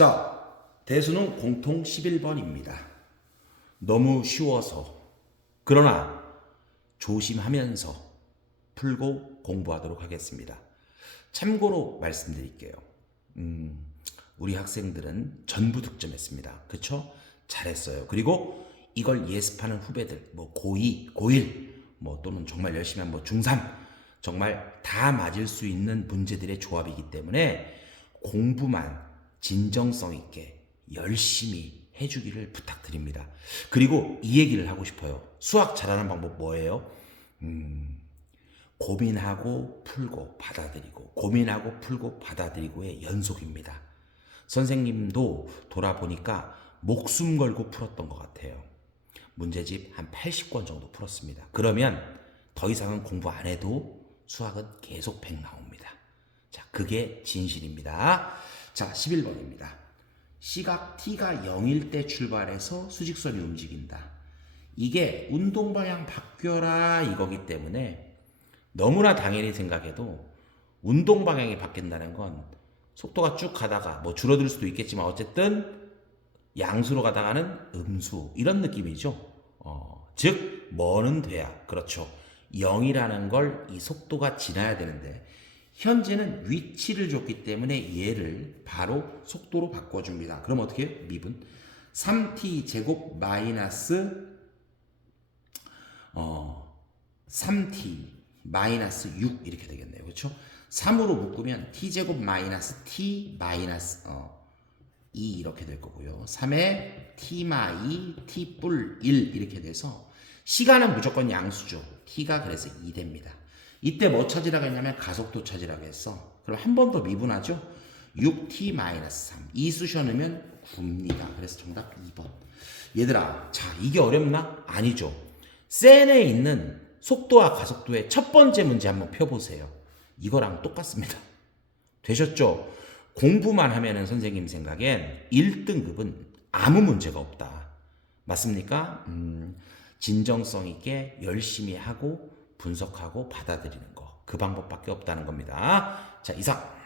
자, 대수는 공통 11번입니다. 너무 쉬워서 그러나 조심하면서 풀고 공부하도록 하겠습니다. 참고로 말씀드릴게요. 음, 우리 학생들은 전부 득점했습니다. 그쵸? 잘했어요. 그리고 이걸 예습하는 후배들, 뭐 고2, 고1, 뭐 또는 정말 열심히 한뭐 중3, 정말 다 맞을 수 있는 문제들의 조합이기 때문에 공부만 진정성 있게 열심히 해주기를 부탁드립니다. 그리고 이 얘기를 하고 싶어요. 수학 잘하는 방법 뭐예요? 음, 고민하고 풀고 받아들이고 고민하고 풀고 받아들이고의 연속입니다. 선생님도 돌아보니까 목숨 걸고 풀었던 것 같아요. 문제집 한 80권 정도 풀었습니다. 그러면 더 이상은 공부 안 해도 수학은 계속 100 나옵니다. 자, 그게 진실입니다. 자, 11번입니다. 시각 t가 0일 때 출발해서 수직선이 움직인다. 이게 운동 방향 바뀌어라 이거기 때문에 너무나 당연히 생각해도 운동 방향이 바뀐다는 건 속도가 쭉 가다가 뭐 줄어들 수도 있겠지만 어쨌든 양수로 가다가는 음수 이런 느낌이죠. 어, 즉 뭐는 돼야 그렇죠. 0이라는 걸 이 속도가 지나야 되는데 현재는 위치를 줬기 때문에 얘를 바로 속도로 바꿔줍니다. 그럼 어떻게 해요? 미분 3t 제곱 마이너스 어 3t 마이너스 6 이렇게 되겠네요. 그렇죠? 3으로 묶으면 t 제곱 마이너스 t 마이너스 어, 2 이렇게 될 거고요. 3에 t 마이 t 뿔 1 이렇게 돼서 시간은 무조건 양수죠. t가 그래서 2 됩니다. 이때 뭐 찾으라고 했냐면 가속도 찾으라고 했어. 그럼 한 번 더 미분하죠. 6t 마이너스 3. 이 쑤셔 넣으면 9입니다. 그래서 정답 2번. 얘들아, 자, 이게 어렵나? 아니죠. 센에 있는 속도와 가속도의 첫 번째 문제 한번 펴보세요. 이거랑 똑같습니다. 되셨죠? 공부만 하면은 선생님 생각엔 1등급은 아무 문제가 없다. 맞습니까? 음, 진정성 있게 열심히 하고 분석하고 받아들이는 거. 그 방법밖에 없다는 겁니다. 자, 이상.